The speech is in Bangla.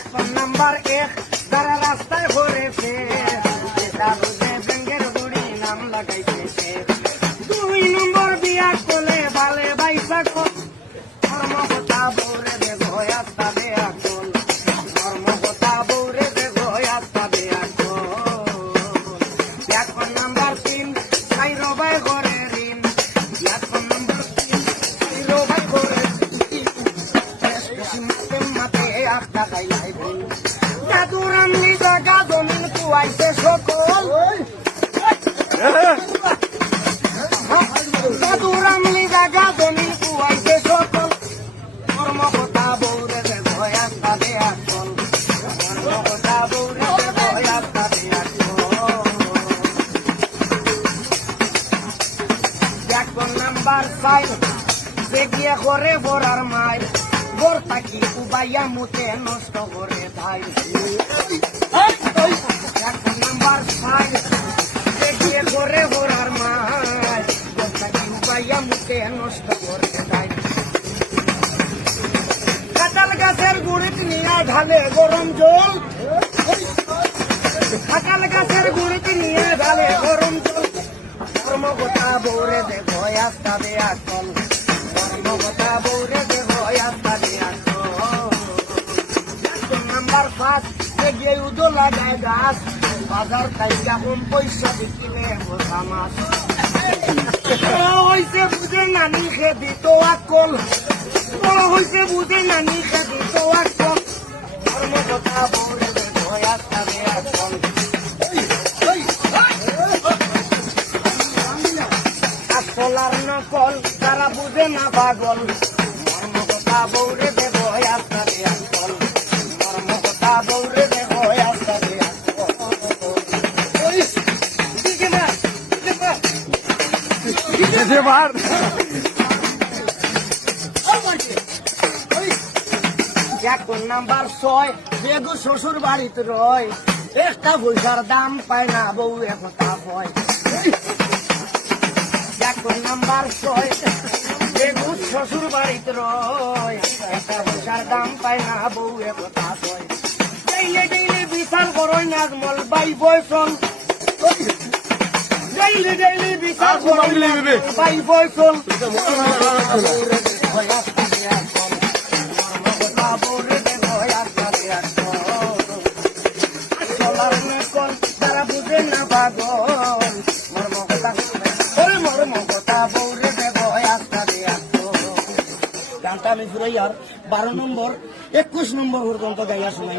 এখন নাম্বার 1 যারা রাস্তায় ঘুরেছে ব্যাঙ্গের বুড়ি নাম লাগাইছে। 2 নম্বর বিয়া কোলে বালে বাইসা কল ধর্মকথা বৌরে দেখো আস্তা দেয়া কল ধর্মকথা বৌরে দেখো আস্তা দেয়া কল। এখন নাম্বার 3 সাইরো ভাই ঘরে ঋণ। এখন নাম্বার 3 সাইরো ভাই ঘরে মাতে আটটা গাইলাই দিন দাদুর আমলি জাগা জমিন কুয়াইছে সকল দাদুর আমলি জাগা জমিন কুয়াইছে সকল কর্মকথা বৌরে দেখো আস্তা দেয়া কল কর্মকথা বৌরে দেখো আস্তা দেয়া কল। এখন নাম্বার 5 যে গিয়ে করে বরার মায় বোর থাকি উবাইয়া মুতে নষ্ট করে ধাই। এখন নাম্বার 5 যে গিয়ে করে বরার মায় বোর থাকি উবাইয়া মুতে নষ্ট করে ধাই। কাঁঠাল গাছের গুড়িত নিয়ে ঢালে গরম জল কাঁঠাল গাছের গুড়িত নিয়ে ঢালে গরম জল ধর্মকথা বৌরে দেখো আস্তা দেয়া কল ধর্মকথা বৌরে দেখো আস্তা দেয়া কল। নাম্বার 5 গিয়ে উদো লাগায় গাছ বাজার কাইকা কম পয়সা বিকিলে বোঝা মাছ হইছে বুঝে নানি খেদি তো আকল হইছে বুঝে নানি খেদি তো আকল ধর্মকথা বৌরে দেখো আস্তা দেয়া কল। আসলার নকল তারা বুঝে না পাগল ধর্মকথা বৌরে দেখো আস্তা দেয়া কল ধর্মকথা বৌরে দেখো আস্তা দেয়া কল। এখন নাম্বার 6 বেগু শ্বশুর বাড়িতে রয় একটা পয়সার দাম পায় না বউ একথা হয়। এখন নাম্বার 6 বেগু শ্বশুর বাড়িতে রয় একটা পয়সার দাম পায় না বউ একথা হয়। ডেইলে ডেইলে বিশাল করই নাজমল বাই বয়সন ডেইলি ডেইলি বিশাল করই বাই বয়সন তারা বুঝে না পাগল মর্মকথা বৌরে দেখো আস্তা দেয়া কল। গানটা আমি ঘুরাই আর 12 নম্বর 21 নম্বর পর্যন্ত গাইয়া শোনাই।